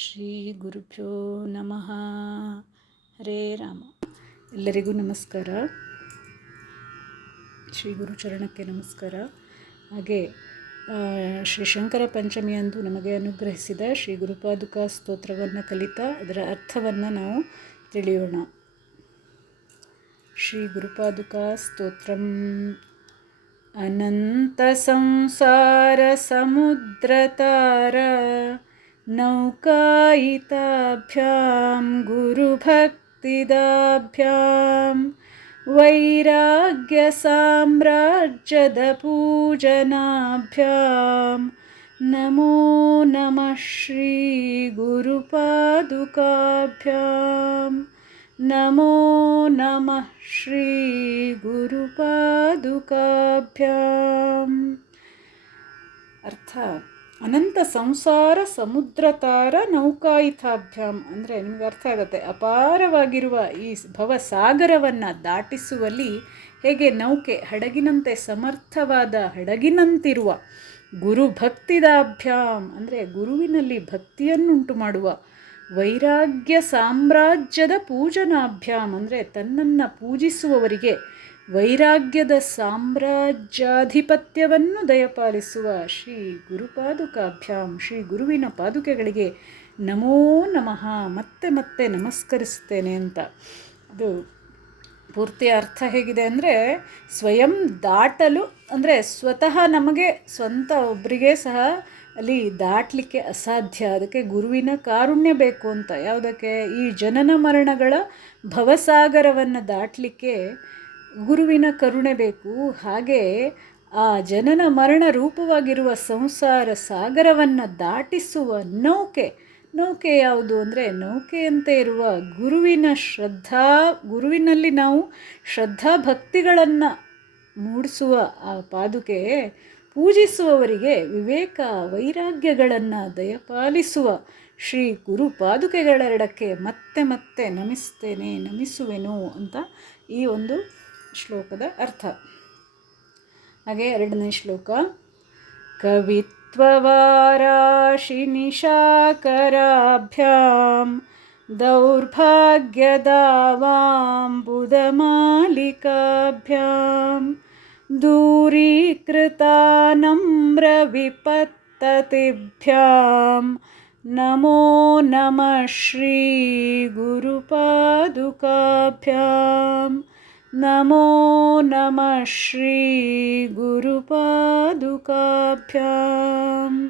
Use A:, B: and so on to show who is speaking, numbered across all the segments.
A: ಶ್ರೀ ಗುರುಭ್ಯೋ ನಮಃ. ಹರೇ ರಾಮ. ಎಲ್ಲರಿಗೂ ನಮಸ್ಕಾರ. ಶ್ರೀ ಗುರುಚರಣಕ್ಕೆ ನಮಸ್ಕಾರ. ಹಾಗೆ ಶ್ರೀ ಶಂಕರ ಪಂಚಮಿಯಂದು ನಮಗೆ ಅನುಗ್ರಹಿಸಿದ ಶ್ರೀ ಗುರುಪಾದುಕ ಸ್ತೋತ್ರವನ್ನು ಕಲಿತ, ಅದರ ಅರ್ಥವನ್ನು ನಾವು ತಿಳಿಯೋಣ. ಶ್ರೀ ಗುರುಪಾದುಕ ಸ್ತೋತ್ರಂ. ಅನಂತ ಸಂಸಾರ ಸಮುದ್ರ ಸಮುದ್ರತಾರ नौकायिताभ्यां गुरुभक्तिदाभ्यां वैराग्यसाम्राज्यदपूजनाभ्यां नमो नमः श्रीगुरुपादुकाभ्यां नमो नमः श्रीगुरुपादुकाभ्याम् अर्थात् ಅನಂತ ಸಂಸಾರ ಸಮುದ್ರತಾರ ನೌಕಾಯಿತಾಭ್ಯಾಮ್ ಅಂದರೆ ನಿಮ್ಗೆ ಅರ್ಥ ಆಗುತ್ತೆ, ಅಪಾರವಾಗಿರುವ ಈ ಭವಸಾಗರವನ್ನು ದಾಟಿಸುವಲ್ಲಿ ಹೇಗೆ ನೌಕೆ ಹಡಗಿನಂತೆ ಸಮರ್ಥವಾದ ಹಡಗಿನಂತಿರುವ ಗುರು ಭಕ್ತಿದಾಭ್ಯಾಮ್ ಅಂದರೆ ಗುರುವಿನಲ್ಲಿ ಭಕ್ತಿಯನ್ನುಂಟು ಮಾಡುವ ವೈರಾಗ್ಯ ಸಾಮ್ರಾಜ್ಯದ ಪೂಜನಾಭ್ಯಾಂ. ಅಂದರೆ ತನ್ನನ್ನು ಪೂಜಿಸುವವರಿಗೆ ವೈರಾಗ್ಯದ ಸಾಮ್ರಾಜ್ಯಾಧಿಪತ್ಯವನ್ನು ದಯಪಾಲಿಸುವ ಶ್ರೀ ಗುರುಪಾದುಕಾಭ್ಯಾಂ, ಶ್ರೀ ಗುರುವಿನ ಪಾದುಕೆಗಳಿಗೆ ನಮೋ ನಮಃ, ಮತ್ತೆ ಮತ್ತೆ ನಮಸ್ಕರಿಸ್ತೇನೆ ಅಂತ. ಅದು ಪೂರ್ತಿ ಅರ್ಥ ಹೇಗಿದೆ ಅಂದರೆ ಸ್ವಯಂ ದಾಟಲು, ಅಂದರೆ ಸ್ವತಃ ನಮಗೆ ಸ್ವಂತ ಒಬ್ಬರಿಗೆ ಸಹ ಅಲ್ಲಿ ದಾಟಲಿಕ್ಕೆ ಅಸಾಧ್ಯ. ಅದಕ್ಕೆ ಗುರುವಿನ ಕಾರುಣ್ಯ ಬೇಕು ಅಂತ. ಯಾವುದಕ್ಕೆ? ಈ ಜನನ ಮರಣಗಳ ಭವಸಾಗರವನ್ನು ದಾಟಲಿಕ್ಕೆ ಗುರುವಿನ ಕರುಣೆ ಬೇಕು. ಹಾಗೆ ಆ ಜನನ ಮರಣ ರೂಪವಾಗಿರುವ ಸಂಸಾರ ಸಾಗರವನ್ನು ದಾಟಿಸುವ ನೌಕೆ. ನೌಕೆ ಯಾವುದು ಅಂದರೆ ನೌಕೆಯಂತೆ ಇರುವ ಗುರುವಿನ ಶ್ರದ್ಧಾ, ಗುರುವಿನಲ್ಲಿ ನಾವು ಶ್ರದ್ಧಾ ಭಕ್ತಿಗಳನ್ನು ಮೂಡಿಸುವ ಆ ಪಾದುಕೆ ಪೂಜಿಸುವವರಿಗೆ ವಿವೇಕ ವೈರಾಗ್ಯಗಳನ್ನು ದಯಪಾಲಿಸುವ ಶ್ರೀ ಗುರು ಪಾದುಕೆಗಳೆರಡಕ್ಕೆ ಮತ್ತೆ ಮತ್ತೆ ನಮಿಸ್ತೇನೆ, ನಮಿಸುವೆನು ಅಂತ ಈ ಒಂದು ಶ್ಲೋಕದ ಅರ್ಥ ಹಾಗೆ ಎರಡನೇ ಶ್ಲೋಕ ಕವಿತ್ವವಾರಾಶಿ ನಿಶಾಕರಾಭ್ಯಾಂ ದೌರ್ಭಾಗ್ಯದಾವಾಂಬುದಮಾಲಿಕಾಭ್ಯಾಂ दूरीकृतानम्रविपत्ततिभ्यां नमो नमः श्रीगुरुपादुकाभ्यां नमो नमः श्रीगुरुपादुकाभ्याम्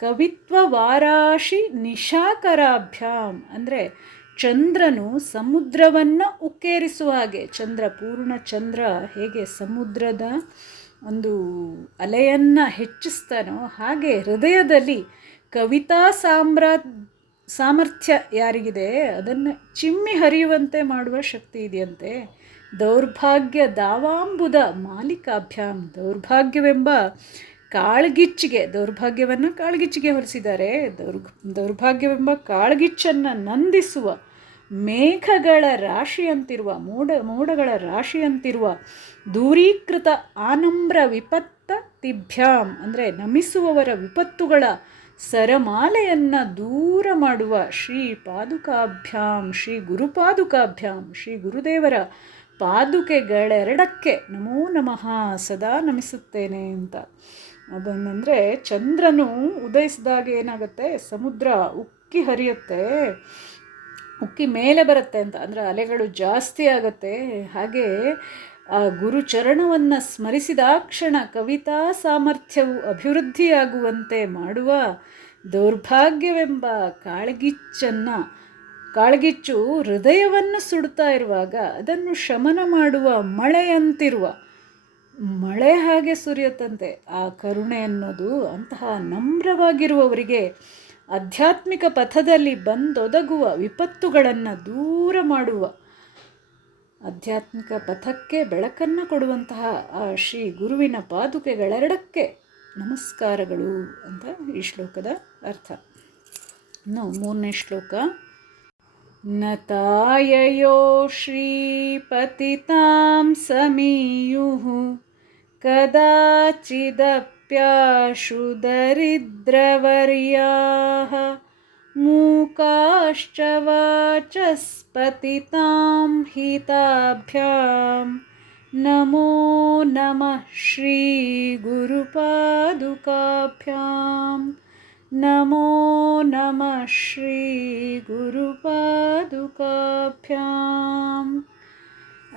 A: ಕವಿತ್ವವಾರಾಶಿ ನಿಶಾಕರಾಭ್ಯಾಂ ಅಂದರೆ ಚಂದ್ರನು ಸಮುದ್ರವನ್ನು ಉಕ್ಕೇರಿಸುವ ಹಾಗೆ ಚಂದ್ರ ಪೂರ್ಣ ಚಂದ್ರ ಹೇಗೆ ಸಮುದ್ರದ ಒಂದು ಅಲೆಯನ್ನು ಹೆಚ್ಚಿಸ್ತಾನೋ ಹಾಗೆ ಹೃದಯದಲ್ಲಿ ಕವಿತಾ ಸಾಮ್ರಾ ಸಾಮರ್ಥ್ಯ ಯಾರಿಗಿದೆ ಅದನ್ನು ಚಿಮ್ಮಿ ಹರಿಯುವಂತೆ ಮಾಡುವ ಶಕ್ತಿ ಇದೆಯಂತೆ ದೌರ್ಭಾಗ್ಯ ದಾವಾಂಬುದ ಮಾಲಿಕಾಭ್ಯಾಮ್ ದೌರ್ಭಾಗ್ಯವೆಂಬ ಕಾಳ್ಗಿಚ್ಚಿಗೆ, ದೌರ್ಭಾಗ್ಯವನ್ನು ಕಾಳ್ಗಿಚ್ಚಿಗೆ ಹೊರಿಸಿದ್ದಾರೆ. ದೌರ್, ದೌರ್ಭಾಗ್ಯವೆಂಬ ಕಾಳ್ಗಿಚ್ಚನ್ನು ನಂದಿಸುವ ಮೇಘಗಳ ರಾಶಿಯಂತಿರುವ, ಮೋಡ, ಮೋಡಗಳ ರಾಶಿಯಂತಿರುವ ದೂರೀಕೃತ ಆನಮ್ರ ವಿಪತ್ತ ತಿಭ್ಯಾಂ. ಅಂದರೆ ನಮಿಸುವವರ ವಿಪತ್ತುಗಳ ಸರಮಾಲೆಯನ್ನು ದೂರ ಮಾಡುವ ಶ್ರೀ ಪಾದುಕಾಭ್ಯಾಂ, ಶ್ರೀ ಗುರುಪಾದುಕಾಭ್ಯಾಂ, ಶ್ರೀ ಗುರುದೇವರ ಪಾದುಕೆಗಳೆರಡಕ್ಕೆ ನಮೋ ನಮಃ ಸದಾ ನಮಿಸುತ್ತೇನೆ ಅಂತ. ಅದನ್ನಂದರೆ ಚಂದ್ರನು ಉದಯಿಸಿದಾಗ ಏನಾಗುತ್ತೆ? ಸಮುದ್ರ ಉಕ್ಕಿ ಹರಿಯುತ್ತೆ. ಉಕ್ಕಿ ಮೇಲೆ ಬರುತ್ತೆ ಅಂತ. ಅಂದರೆ ಅಲೆಗಳು ಜಾಸ್ತಿ ಆಗುತ್ತೆ. ಹಾಗೆ ಆ ಗುರುಚರಣವನ್ನು ಸ್ಮರಿಸಿದಾಕ್ಷಣ ಕವಿತಾ ಸಾಮರ್ಥ್ಯವು ಅಭಿವೃದ್ಧಿಯಾಗುವಂತೆ ಮಾಡುವ ದೌರ್ಭಾಗ್ಯವೆಂಬ ಕಾಳ್ಗಿಚ್ಚನ್ನು ಕಾಳ್ಗಿಚ್ಚು ಹೃದಯವನ್ನು ಸುಡ್ತಾ ಇರುವಾಗ ಅದನ್ನು ಶಮನ ಮಾಡುವ ಮಳೆಯಂತಿರುವ ಮಳೆ ಹಾಗೆ ಸುರಿಯುತ್ತಂತೆ. ಆ ಕರುಣೆ ಅನ್ನೋದು ಅಂತಹ ನಮ್ರವಾಗಿರುವವರಿಗೆ ಆಧ್ಯಾತ್ಮಿಕ ಪಥದಲ್ಲಿ ಬಂದೊದಗುವ ವಿಪತ್ತುಗಳನ್ನು ದೂರ ಮಾಡುವ, ಆಧ್ಯಾತ್ಮಿಕ ಪಥಕ್ಕೆ ಬೆಳಕನ್ನು ಕೊಡುವಂತಹ ಆ ಶ್ರೀ ಗುರುವಿನ ಪಾದುಕೆಗಳೆರಡಕ್ಕೆ ನಮಸ್ಕಾರಗಳು ಅಂತ ಈ ಶ್ಲೋಕದ ಅರ್ಥ. ಇನ್ನು ಮೂರನೇ ಶ್ಲೋಕ. नताययो श्रीपतितां समीयुः कदाचिदप्याशु दरिद्रवर्याः मूकाश्च वाचस्पतितां हिताभ्यां नमो नमः श्रीगुरुपादुकाभ्याम्। ನಮೋ ಶ್ರೀ ಗುರುಪಾದುಕಾಭ್ಯಾಂ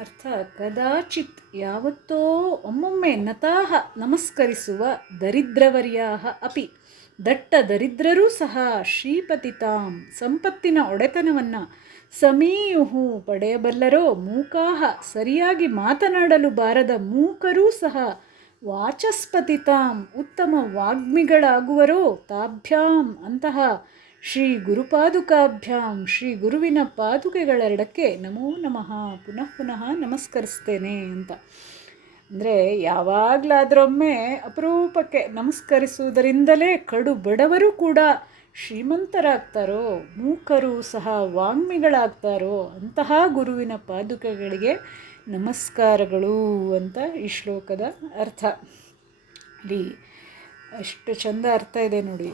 A: ಅರ್ಥ ಕದಾಚಿತ್ ಯಾವತ್ತೋ ಒಮ್ಮೊಮ್ಮೆ ನತಾಹ ನಮಸ್ಕರಿಸುವ ದರಿದ್ರವರ್ಯಾಹ ಅಪಿ, ದಟ್ಟ ದರಿದ್ರರೂ ಸಹ ಶ್ರೀಪತಿತಾಂ ಸಂಪತ್ತಿನ ಒಡೆತನವನ್ನು ಸಮೀಯುಹು ಪಡೆಯಬಲ್ಲರೋ, ಮೂಕಾಹ ಸರಿಯಾಗಿ ಮಾತನಾಡಲು ಬಾರದ ಮೂಕರೂ ಸಹ ವಾಚಸ್ಪತಿತಾಂ ಉತ್ತಮ ವಾಗ್ಮಿಗಳಾಗುವರೋ ತಾಭ್ಯಾಂ ಅಂತಹ ಶ್ರೀ ಗುರುಪಾದುಕಾಭ್ಯಾಂ ಶ್ರೀ ಗುರುವಿನ ಪಾದುಕೆಗಳೆರಡಕ್ಕೆ ನಮೋ ನಮಃ, ಪುನಃ ಪುನಃ ನಮಸ್ಕರಿಸ್ತೇನೆ ಅಂತ. ಅಂದರೆ ಯಾವಾಗಲಾದ್ರೊಮ್ಮೆ ಅಪರೂಪಕ್ಕೆ ನಮಸ್ಕರಿಸುವುದರಿಂದಲೇ ಕಡು ಬಡವರು ಕೂಡ ಶ್ರೀಮಂತರಾಗ್ತಾರೋ, ಮೂಕರು ಸಹ ವಾಗ್ಮಿಗಳಾಗ್ತಾರೋ ಅಂತಹ ಗುರುವಿನ ಪಾದುಕೆಗಳಿಗೆ ನಮಸ್ಕಾರಗಳು ಅಂತ ಈ ಶ್ಲೋಕದ ಅರ್ಥ. ಇಲ್ಲಿ ಅಷ್ಟು ಚಂದ ಅರ್ಥ ಇದೆ ನೋಡಿ.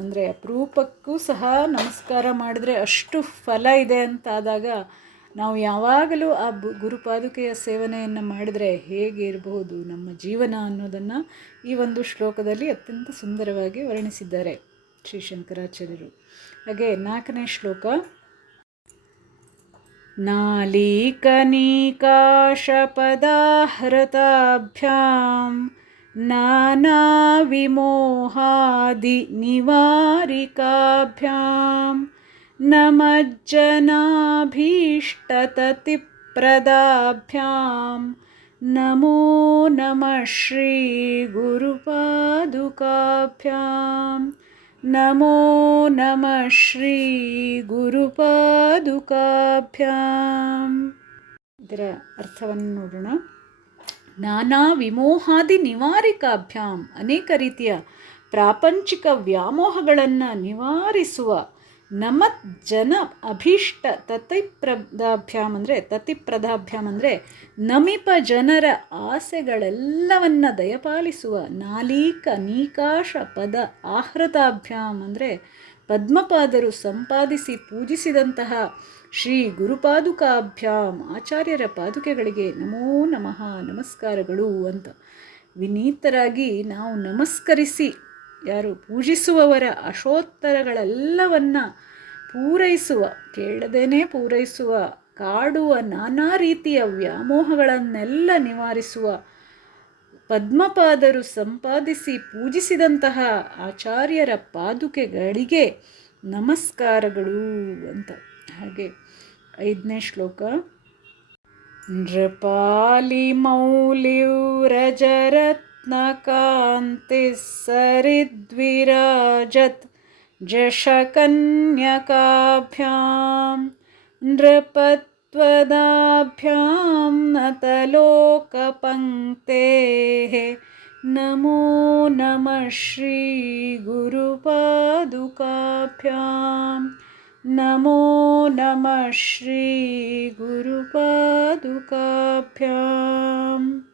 A: ಅಂದರೆ ಅಪರೂಪಕ್ಕೂ ಸಹ ನಮಸ್ಕಾರ ಮಾಡಿದ್ರೆ ಅಷ್ಟು ಫಲ ಇದೆ ಅಂತಾದಾಗ ನಾವು ಯಾವಾಗಲೂ ಆ ಬು, ಗುರುಪಾದುಕೆಯ ಸೇವನೆಯನ್ನು ಮಾಡಿದರೆ ಹೇಗೆ ಇರಬಹುದು, ನಮ್ಮ ಜೀವನ ಅನ್ನೋದನ್ನು ಈ ಒಂದು ಶ್ಲೋಕದಲ್ಲಿ ಅತ್ಯಂತ ಸುಂದರವಾಗಿ ವರ್ಣಿಸಿದ್ದಾರೆ ಶ್ರೀ ಶಂಕರಾಚಾರ್ಯರು ಹಾಗೆ ನಾಲ್ಕನೇ ಶ್ಲೋಕ नालिकनिकाशपदाहृताभ्यां नानाविमोहादिनिवारिकाभ्यां नमज्जनाभीष्टततिप्रदाभ्यां नमो नमः श्रीगुरुपादुकाभ्याम् नमो नमः ಶ್ರೀಗುರುಪಾದುಕಾಭ್ಯಾಂ ಇದರ ಅರ್ಥವನ್ನು ನೋಡೋಣ ನಾನಾ ವಿಮೋಹಾದಿ ನಿವಾರಿಕಾಭ್ಯಾಂ ಅನೇಕ ರೀತಿಯ ಪ್ರಾಪಂಚಿಕ ವ್ಯಾಮೋಹಗಳನ್ನು ನಿವಾರಿಸುವ ನಮತ್ ಜನ ಅಭೀಷ್ಟ ತತಿಪ್ರದಾಭ್ಯಾಮ್ ಅಂದರೆ ತತಿಪ್ರದಾಭ್ಯಾಮ್ ಅಂದರೆ, ನಮಿಪ ಜನರ ಆಸೆಗಳೆಲ್ಲವನ್ನ ದಯಪಾಲಿಸುವ ನಾಲೀಕ ನೀಕಾಶ ಪದ ಆಹೃತಾಭ್ಯಾಮ್ ಅಂದರೆ, ಪದ್ಮಪಾದರು ಸಂಪಾದಿಸಿ ಪೂಜಿಸಿದಂತಹ ಶ್ರೀ ಗುರುಪಾದುಕಾಭ್ಯಾಮ್ ಆಚಾರ್ಯರ ಪಾದುಕೆಗಳಿಗೆ ನಮೋ ನಮಃ ನಮಸ್ಕಾರಗಳು ಅಂತ. ವಿನೀತರಾಗಿ ನಾವು ನಮಸ್ಕರಿಸಿ ಯಾರು ಪೂಜಿಸುವವರ ಅಶೋತ್ತರಗಳೆಲ್ಲವನ್ನ ಪೂರೈಸುವ, ಕೇಳದೇನೆ ಪೂರೈಸುವ, ಕಾಡುವ ನಾನಾ ರೀತಿಯ ವ್ಯಾಮೋಹಗಳನ್ನೆಲ್ಲ ನಿವಾರಿಸುವ, ಪದ್ಮಪಾದರು ಸಂಪಾದಿಸಿ ಪೂಜಿಸಿದಂತಹ ಆಚಾರ್ಯರ ಪಾದುಕೆಗಳಿಗೆ ನಮಸ್ಕಾರಗಳು ಅಂತ. ಹಾಗೆ ಐದನೇ ಶ್ಲೋಕ. ನೃಪಾಲಿ ಮೌಲಿವ್ರಜರತ್ रत्नकान्तिः सरिद्विराजत् जशकन्यकाभ्यां नृपत्वदाभ्यां नतलोकपङ्क्तेः नमो नमः श्रीगुरुपादुकाभ्यां नमो नमः श्रीगुरुपादुकाभ्याम्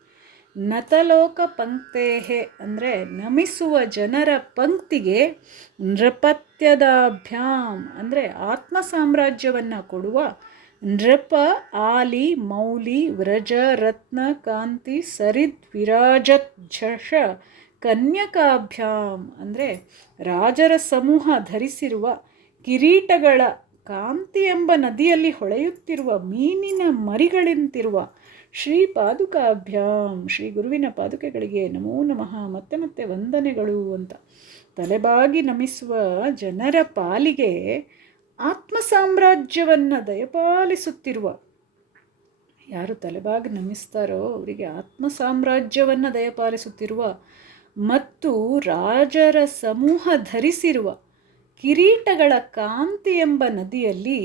A: ನತಲೋಕ ಪಂಕ್ತೇಹೆ ಅಂದರೆ ನಮಿಸುವ ಜನರ ಪಂಕ್ತಿಗೆ ನೃಪತ್ಯದಾಭ್ಯಾಮ್ ಅಂದರೆ ಆತ್ಮ ಸಾಮ್ರಾಜ್ಯವನ್ನು ಕೊಡುವ ನೃಪ, ಆಲಿ, ಮೌಲಿ, ವ್ರಜ, ರತ್ನ, ಕಾಂತಿ, ಸರಿದ್, ವಿರಾಜತ್, ಝಷ, ಕನ್ಯಕಾಭ್ಯಾಂ ಅಂದರೆ ರಾಜರ ಸಮೂಹ ಧರಿಸಿರುವ ಕಿರೀಟಗಳ ಕಾಂತಿ ಎಂಬ ನದಿಯಲ್ಲಿ ಹೊಳೆಯುತ್ತಿರುವ ಮೀನಿನ ಮರಿಗಳಂತಿರುವ ಶ್ರೀ ಪಾದುಕಾಭ್ಯಾಂ ಶ್ರೀ ಗುರುವಿನ ಪಾದುಕೆಗಳಿಗೆ ನಮೋ ನಮಃ, ಮತ್ತೆ ಮತ್ತೆ ವಂದನೆಗಳು ಅಂತ. ತಲೆಬಾಗಿ ನಮಿಸುವ ಜನರ ಪಾಲಿಗೆ ಆತ್ಮ ಸಾಮ್ರಾಜ್ಯವನ್ನು ದಯಪಾಲಿಸುತ್ತಿರುವ ಯಾರು ತಲೆಬಾಗಿ ನಮಿಸ್ತಾರೋ ಅವರಿಗೆ ಆತ್ಮ ಸಾಮ್ರಾಜ್ಯವನ್ನು ದಯಪಾಲಿಸುತ್ತಿರುವ ಮತ್ತು ರಾಜರ ಸಮೂಹ ಧರಿಸಿರುವ ಕಿರೀಟಗಳ ಕಾಂತಿ ಎಂಬ ನದಿಯಲ್ಲಿ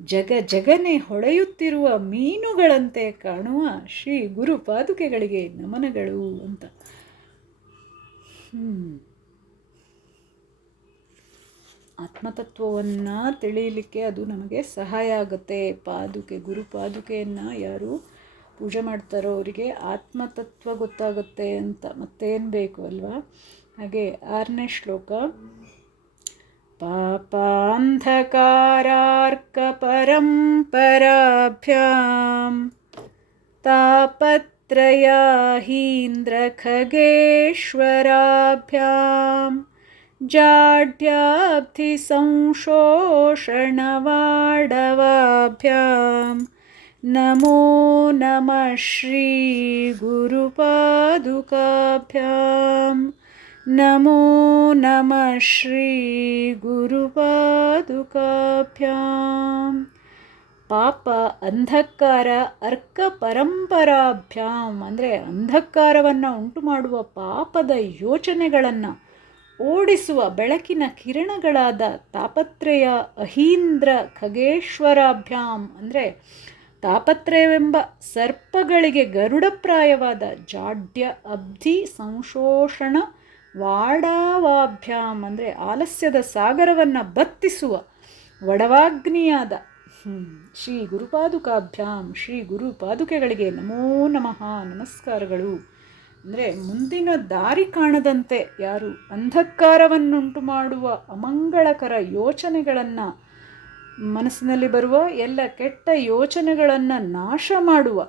A: ಜಗ ಜಗನೆ ಹೊಳೆಯುತ್ತಿರುವ ಮೀನುಗಳಂತೆ ಕಾಣುವ ಶ್ರೀ ಗುರು ಪಾದುಕೆಗಳಿಗೆ ನಮನಗಳು ಅಂತ. ಆತ್ಮತತ್ವವನ್ನು ತಿಳಿಯಲಿಕ್ಕೆ ಅದು ನಮಗೆ ಸಹಾಯ ಆಗುತ್ತೆ. ಪಾದುಕೆ, ಗುರು ಪಾದುಕೆಯನ್ನು ಯಾರು ಪೂಜೆ ಮಾಡ್ತಾರೋ ಅವರಿಗೆ ಆತ್ಮತತ್ವ ಗೊತ್ತಾಗುತ್ತೆ ಅಂತ ಮತ್ತೇನು ಬೇಕು ಅಲ್ವಾ? ಹಾಗೆ ಆರನೇ ಶ್ಲೋಕ. पापान्धकारार्कपरम्पराभ्यां तापत्रयाहीन्द्रखगेश्वराभ्यां जाड्याब्धिसंशोषणवाडवाभ्यां नमो नमः श्रीगुरुपादुकाभ्यां नमो नमः श्रीगुरुपादुकाभ्यां ಪಾಪ ಅಂಧಕಾರ ಅರ್ಕ ಪರಂಪರಾಭ್ಯಾಂ ಅಂದರೆ ಅಂಧಕಾರವನ್ನು ಉಂಟು ಮಾಡುವ ಪಾಪದ ಯೋಚನೆಗಳನ್ನು ಓಡಿಸುವ ಬೆಳಕಿನ ಕಿರಣಗಳಾದ ತಾಪತ್ರಯ ಅಹೀಂದ್ರ ಖಗೇಶ್ವರಾಭ್ಯಾಂ ಅಂದರೆ ತಾಪತ್ರಯವೆಂಬ ಸರ್ಪಗಳಿಗೆ ಗರುಡಪ್ರಾಯವಾದ ಜಾಡ್ಯ ಅಬ್ಧಿ ಸಂಶೋಷಣ ವಾಡಾವಾಭ್ಯಾಂ ಅಂದರೆ ಆಲಸ್ಯದ ಸಾಗರವನ್ನು ಬತ್ತಿಸುವ ವಡವಾಗ್ನಿಯಾದ. ಶ್ರೀ ಗುರುಪಾದುಕಾಭ್ಯಾಂ, ಶ್ರೀ ಗುರು ಪಾದುಕೆಗಳಿಗೆ ನಮೋ ನಮಃ, ನಮಸ್ಕಾರಗಳು. ಅಂದರೆ ಮುಂದಿನ ದಾರಿ ಕಾಣದಂತೆ ಯಾರು ಅಂಧಕಾರವನ್ನುಂಟು ಮಾಡುವ ಅಮಂಗಳಕರ ಯೋಚನೆಗಳನ್ನು ಮನಸ್ಸಿನಲ್ಲಿ ಬರುವ, ಎಲ್ಲ ಕೆಟ್ಟ ಯೋಚನೆಗಳನ್ನು ನಾಶ ಮಾಡುವ.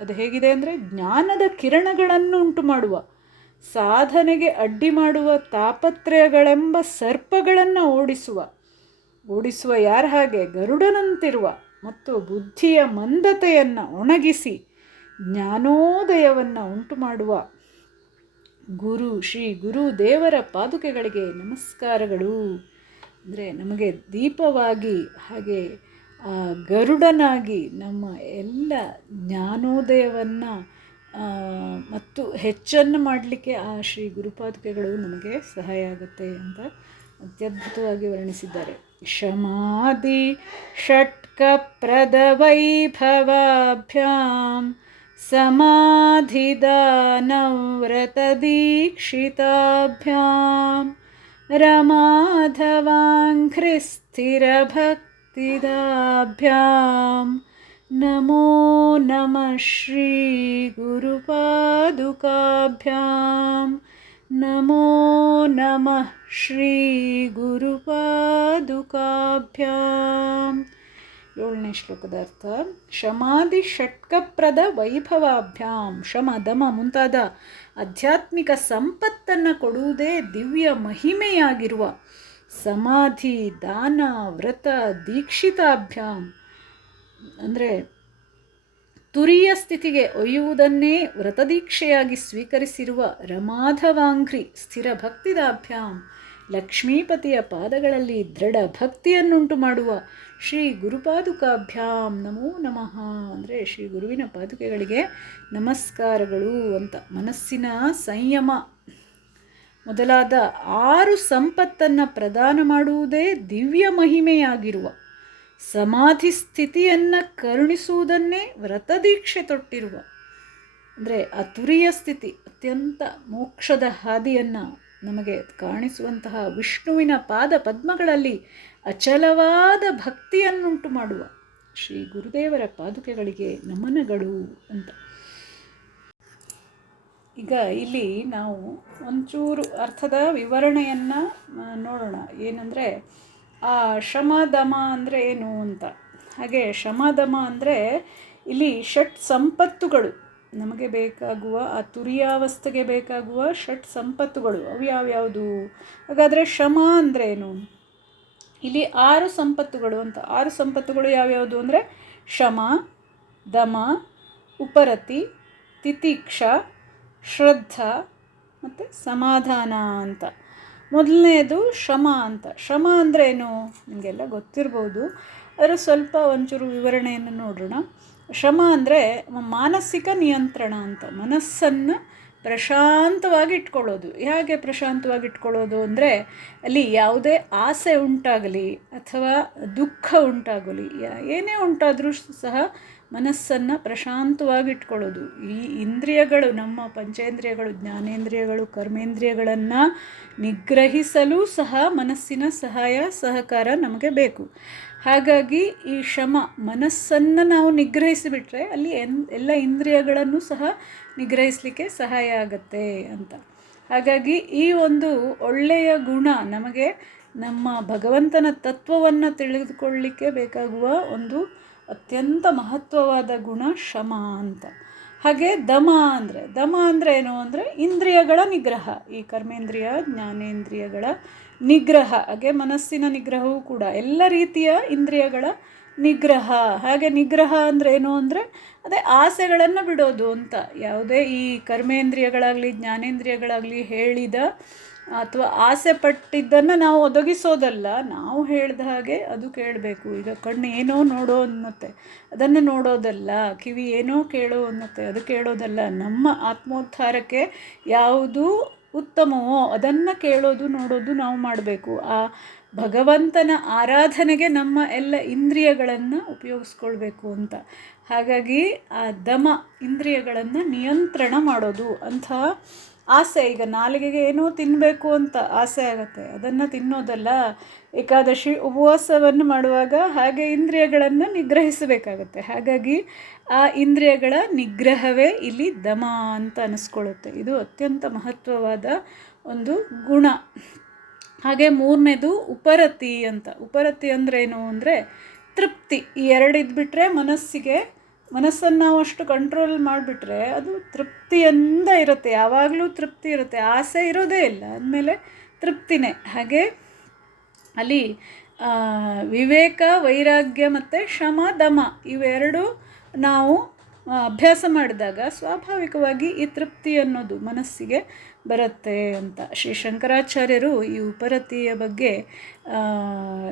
A: ಅದು ಹೇಗಿದೆ ಅಂದರೆ ಜ್ಞಾನದ ಕಿರಣಗಳನ್ನು ಉಂಟು ಮಾಡುವ. ಸಾಧನೆಗೆ ಅಡ್ಡಿ ಮಾಡುವ ತಾಪತ್ರಯಗಳೆಂಬ ಸರ್ಪಗಳನ್ನು ಓಡಿಸುವ. ಓಡಿಸುವ ಯಾರ ಹಾಗೆ? ಗರುಡನಂತಿರುವ ಮತ್ತು ಬುದ್ಧಿಯ ಮಂದತೆಯನ್ನು ಒಣಗಿಸಿ ಜ್ಞಾನೋದಯವನ್ನು ಉಂಟು ಮಾಡುವ ಗುರು, ಶ್ರೀ ಗುರು ದೇವರ ಪಾದುಕೆಗಳಿಗೆ ನಮಸ್ಕಾರಗಳು. ಅಂದರೆ ನಮಗೆ ದೀಪವಾಗಿ ಹಾಗೆ ಗರುಡನಾಗಿ ನಮ್ಮ ಎಲ್ಲ ಜ್ಞಾನೋದಯವನ್ನು ಮತ್ತು ಹೆಚ್ಚನ್ನು ಮಾಡಲಿಕ್ಕೆ ಆ ಶ್ರೀ ಗುರುಪಾದುಕೆಗಳು ನಮಗೆ ಸಹಾಯ ಆಗುತ್ತೆ ಅಂತ ಅತ್ಯದ್ಭುತವಾಗಿ ವರ್ಣಿಸಿದ್ದಾರೆ ಶಮಾಧಿ ಷಟ್ಕಪ್ರದವೈಭವಾಭ್ಯಾಂ समाधिदानव्रतदीक्षिताभ्यां रमाधवाङ्घ्रिस्थिरभक्तिदाभ्यां नमो नमः श्रीगुरुपादुकाभ्यां नमो नमः ಶ್ರೀಗುರುಪಾದುಕಾಭ್ಯಾಂ ಏಳನೇ ಶ್ಲೋಕದ ಅರ್ಥ ಶಮಾಧಿ ಷಟ್ಕಪ್ರದ ವೈಭವಾಭ್ಯಾಂ ಶಮ ದಮ ಮುಂತಾದ ಆಧ್ಯಾತ್ಮಿಕ ಸಂಪತ್ತನ್ನು ಕೊಡುವುದೇ ದಿವ್ಯ ಮಹಿಮೆಯಾಗಿರುವ ಸಮಾಧಿ ದಾನ ವ್ರತ ದೀಕ್ಷಿತಾಭ್ಯಾಂ ಅಂದರೆ ತುರಿಯ ಸ್ಥಿತಿಗೆ ಒಯ್ಯುವುದನ್ನೇ ವ್ರತದೀಕ್ಷೆಯಾಗಿ ಸ್ವೀಕರಿಸಿರುವ ರಮಾಧವಾಂಘ್ರಿ ಸ್ಥಿರ ಭಕ್ತಿದಾಭ್ಯಾಂ, ಲಕ್ಷ್ಮೀಪತಿಯ ಪಾದಗಳಲ್ಲಿ ದೃಢ ಭಕ್ತಿಯನ್ನುಂಟು ಮಾಡುವ ಶ್ರೀ ಗುರುಪಾದುಕಾಭ್ಯಾಂ ನಮೋ ನಮಃ. ಅಂದರೆ ಶ್ರೀ ಗುರುವಿನ ಪಾದುಕೆಗಳಿಗೆ ನಮಸ್ಕಾರಗಳು ಅಂತ ಮನಸ್ಸಿನ ಸಂಯಮ. ಮೊದಲಾದ ಆರು ಸಂಪತ್ತನ್ನು ಪ್ರದಾನ ಮಾಡುವುದೇ ದಿವ್ಯ ಮಹಿಮೆಯಾಗಿರುವ ಸಮಾಧಿ ಸ್ಥಿತಿಯನ್ನು ಕರುಣಿಸುವುದನ್ನೇ ವ್ರತದೀಕ್ಷೆ ತೊಟ್ಟಿರುವ. ಅಂದರೆ ಅತುರಿಯ ತುರಿಯ ಸ್ಥಿತಿ, ಅತ್ಯಂತ ಮೋಕ್ಷದ ಹಾದಿಯನ್ನು ನಮಗೆ ಕಾಣಿಸುವಂತಹ ವಿಷ್ಣುವಿನ ಪಾದ ಪದ್ಮಗಳಲ್ಲಿ ಅಚಲವಾದ ಭಕ್ತಿಯನ್ನುಂಟು ಮಾಡುವ ಶ್ರೀ ಗುರುದೇವರ ಪಾದುಕೆಗಳಿಗೆ ನಮನಗಳು ಅಂತ. ಈಗ ಇಲ್ಲಿ ನಾವು ಒಂಚೂರು ಅರ್ಥದ ವಿವರಣೆಯನ್ನು ನೋಡೋಣ. ಏನಂದರೆ ಆ ಶಮದಮ ಅಂದರೆ ಏನು ಅಂತ? ಹಾಗೆ ಶಮದಮ ಅಂದರೆ ಇಲ್ಲಿ ಷಟ್ ಸಂಪತ್ತುಗಳು. ನಮಗೆ ಬೇಕಾಗುವ, ಆ ತುರಿಯಾವಸ್ಥೆಗೆ ಬೇಕಾಗುವ ಷಟ್ ಸಂಪತ್ತುಗಳು. ಅವು ಯಾವ್ಯಾವುದು? ಹಾಗಾದರೆ ಶಮ ಅಂದರೆ ಏನು? ಇಲ್ಲಿ ಆರು ಸಂಪತ್ತುಗಳು ಅಂತ. ಆರು ಸಂಪತ್ತುಗಳು ಯಾವ್ಯಾವುದು ಅಂದರೆ? ಶಮ ದಮ, ಉಪರತಿ, ತಿತಿಕ್ಷ, ಶ್ರದ್ಧಾ ಮತ್ತು ಸಮಾಧಾನ ಅಂತ. ಮೊದಲನೇದು ಶ್ರಮ ಅಂತ. ಶ್ರಮ ಅಂದರೆ ಏನು? ನಿಮಗೆಲ್ಲ ಗೊತ್ತಿರ್ಬೋದು. ಅದರ ಸ್ವಲ್ಪ ಒಂಚೂರು ವಿವರಣೆಯನ್ನು ನೋಡೋಣ. ಶ್ರಮ ಅಂದರೆ ಮಾನಸಿಕ ನಿಯಂತ್ರಣ ಅಂತ. ಮನಸ್ಸನ್ನು ಪ್ರಶಾಂತವಾಗಿ ಇಟ್ಕೊಳ್ಳೋದು. ಹೇಗೆ ಪ್ರಶಾಂತವಾಗಿ ಇಟ್ಕೊಳ್ಳೋದು ಅಂದರೆ ಅಲ್ಲಿ ಯಾವುದೇ ಆಸೆ ಉಂಟಾಗಲಿ ಅಥವಾ ದುಃಖ ಉಂಟಾಗಲಿ ಏನೇ ಉಂಟಾದರೂ ಸಹ ಮನಸ್ಸನ್ನು ಪ್ರಶಾಂತವಾಗಿ ಇಟ್ಕೊಳ್ಳೋದು ಈ ಇಂದ್ರಿಯಗಳು, ನಮ್ಮ ಪಂಚೇಂದ್ರಿಯಗಳು, ಜ್ಞಾನೇಂದ್ರಿಯಗಳು, ಕರ್ಮೇಂದ್ರಿಯಗಳನ್ನು ನಿಗ್ರಹಿಸಲು ಸಹ ಮನಸ್ಸಿನ ಸಹಾಯ, ಸಹಕಾರ ನಮಗೆ ಬೇಕು. ಹಾಗಾಗಿ ಈ ಶ್ರಮ ಮನಸ್ಸನ್ನು ನಾವು ನಿಗ್ರಹಿಸಿಬಿಟ್ರೆ ಅಲ್ಲಿ ಎನ್, ಎಲ್ಲ ಇಂದ್ರಿಯಗಳನ್ನು ಸಹ ನಿಗ್ರಹಿಸಲಿಕ್ಕೆ ಸಹಾಯ ಆಗುತ್ತೆ ಅಂತ. ಹಾಗಾಗಿ ಈ ಒಂದು ಒಳ್ಳೆಯ ಗುಣ ನಮಗೆ ನಮ್ಮ ಭಗವಂತನ ತತ್ವವನ್ನು ತಿಳಿದುಕೊಳ್ಳಲಿಕ್ಕೆ ಬೇಕಾಗುವ ಒಂದು ಅತ್ಯಂತ ಮಹತ್ವವಾದ ಗುಣ ಶಮ ಅಂತ. ಹಾಗೆ ದಮ ಅಂದರೆ ದಮ ಅಂದರೆ ಏನು ಅಂದರೆ ಇಂದ್ರಿಯಗಳ ನಿಗ್ರಹ. ಈ ಕರ್ಮೇಂದ್ರಿಯ, ಜ್ಞಾನೇಂದ್ರಿಯಗಳ ನಿಗ್ರಹ. ಹಾಗೆ ಮನಸ್ಸಿನ ನಿಗ್ರಹವೂ ಕೂಡ ಎಲ್ಲ ರೀತಿಯ ಇಂದ್ರಿಯಗಳ ನಿಗ್ರಹ. ಹಾಗೆ ನಿಗ್ರಹ ಅಂದರೆ ಏನು ಅಂದರೆ ಅದೇ ಆಸೆಗಳನ್ನು ಬಿಡೋದು ಅಂತ. ಯಾವುದೇ ಈ ಕರ್ಮೇಂದ್ರಿಯಗಳಾಗಲಿ, ಜ್ಞಾನೇಂದ್ರಿಯಗಳಾಗಲಿ ಹೇಳಿದ ಅಥವಾ ಆಸೆ ಪಟ್ಟಿದ್ದನ್ನು ನಾವು ಒದಗಿಸೋದಲ್ಲ, ನಾವು ಹೇಳಿದ ಹಾಗೆ ಅದು ಕೇಳಬೇಕು. ಈಗ ಕಣ್ಣು ಏನೋ ನೋಡೋ ಅನ್ನತ್ತೆ. ಅದನ್ನು ನೋಡೋದಲ್ಲ, ಕಿವಿ ಏನೋ ಕೇಳೋ ಅನ್ನತ್ತೆ. ಅದು ಕೇಳೋದಲ್ಲ. ನಮ್ಮ ಆತ್ಮೋದ್ಧಾರಕ್ಕೆ ಯಾವುದು ಉತ್ತಮವೋ ಅದನ್ನು ಕೇಳೋದು, ನೋಡೋದು ನಾವು ಮಾಡಬೇಕು. ಆ ಭಗವಂತನ ಆರಾಧನೆಗೆ ನಮ್ಮ ಎಲ್ಲ ಇಂದ್ರಿಯಗಳನ್ನು ಉಪಯೋಗಿಸ್ಕೊಳ್ಬೇಕು ಅಂತ. ಹಾಗಾಗಿ ಆ ದಮ ಇಂದ್ರಿಯಗಳನ್ನು ನಿಯಂತ್ರಣ ಮಾಡೋದು ಅಂಥ ಆಸೆ, ಈಗ ನಾಲಿಗೆಗೆ ಏನೋ ತಿನ್ನಬೇಕು ಅಂತ ಆಸೆ ಆಗುತ್ತೆ. ಅದನ್ನು ತಿನ್ನೋದಲ್ಲ, ಏಕಾದಶಿ ಉಪವಾಸವನ್ನು ಮಾಡುವಾಗ ಹಾಗೆ ಇಂದ್ರಿಯಗಳನ್ನು ನಿಗ್ರಹಿಸಬೇಕಾಗತ್ತೆ. ಹಾಗಾಗಿ ಆ ಇಂದ್ರಿಯಗಳ ನಿಗ್ರಹವೇ ಇಲ್ಲಿ ದಮ ಅಂತ ಅನಿಸ್ಕೊಳ್ಳುತ್ತೆ. ಇದು ಅತ್ಯಂತ ಮಹತ್ವವಾದ ಒಂದು ಗುಣ. ಹಾಗೆ ಮೂರನೇದು ಉಪರತಿ ಅಂತ. ಉಪರತಿ ಅಂದರೆ ಏನು ಅಂದರೆ ತೃಪ್ತಿ. ಈ ಎರಡು ಇದ್ಬಿಟ್ರೆ ಮನಸ್ಸಿಗೆ ಮನಸ್ಸನ್ನು ನಾವು ಅಷ್ಟು ಕಂಟ್ರೋಲ್ ಮಾಡಿಬಿಟ್ರೆ ಅದು ತೃಪ್ತಿಯಿಂದ ಇರುತ್ತೆ. ಯಾವಾಗಲೂ ತೃಪ್ತಿ ಇರುತ್ತೆ. ಆಸೆ ಇರೋದೇ ಇಲ್ಲ. ಅಂದಮೇಲೆ ತೃಪ್ತಿನೇ. ಹಾಗೆ ಅಲ್ಲಿ ವಿವೇಕ, ವೈರಾಗ್ಯ ಮತ್ತು ಶಮ ದಮ ಇವೆರಡು ನಾವು ಅಭ್ಯಾಸ ಮಾಡಿದಾಗ ಸ್ವಾಭಾವಿಕವಾಗಿ ಈ ತೃಪ್ತಿ ಅನ್ನೋದು ಮನಸ್ಸಿಗೆ ಬರುತ್ತೆ ಅಂತ. ಶ್ರೀ ಶಂಕರಾಚಾರ್ಯರು ಈ ಉಪರತಿಯ ಬಗ್ಗೆ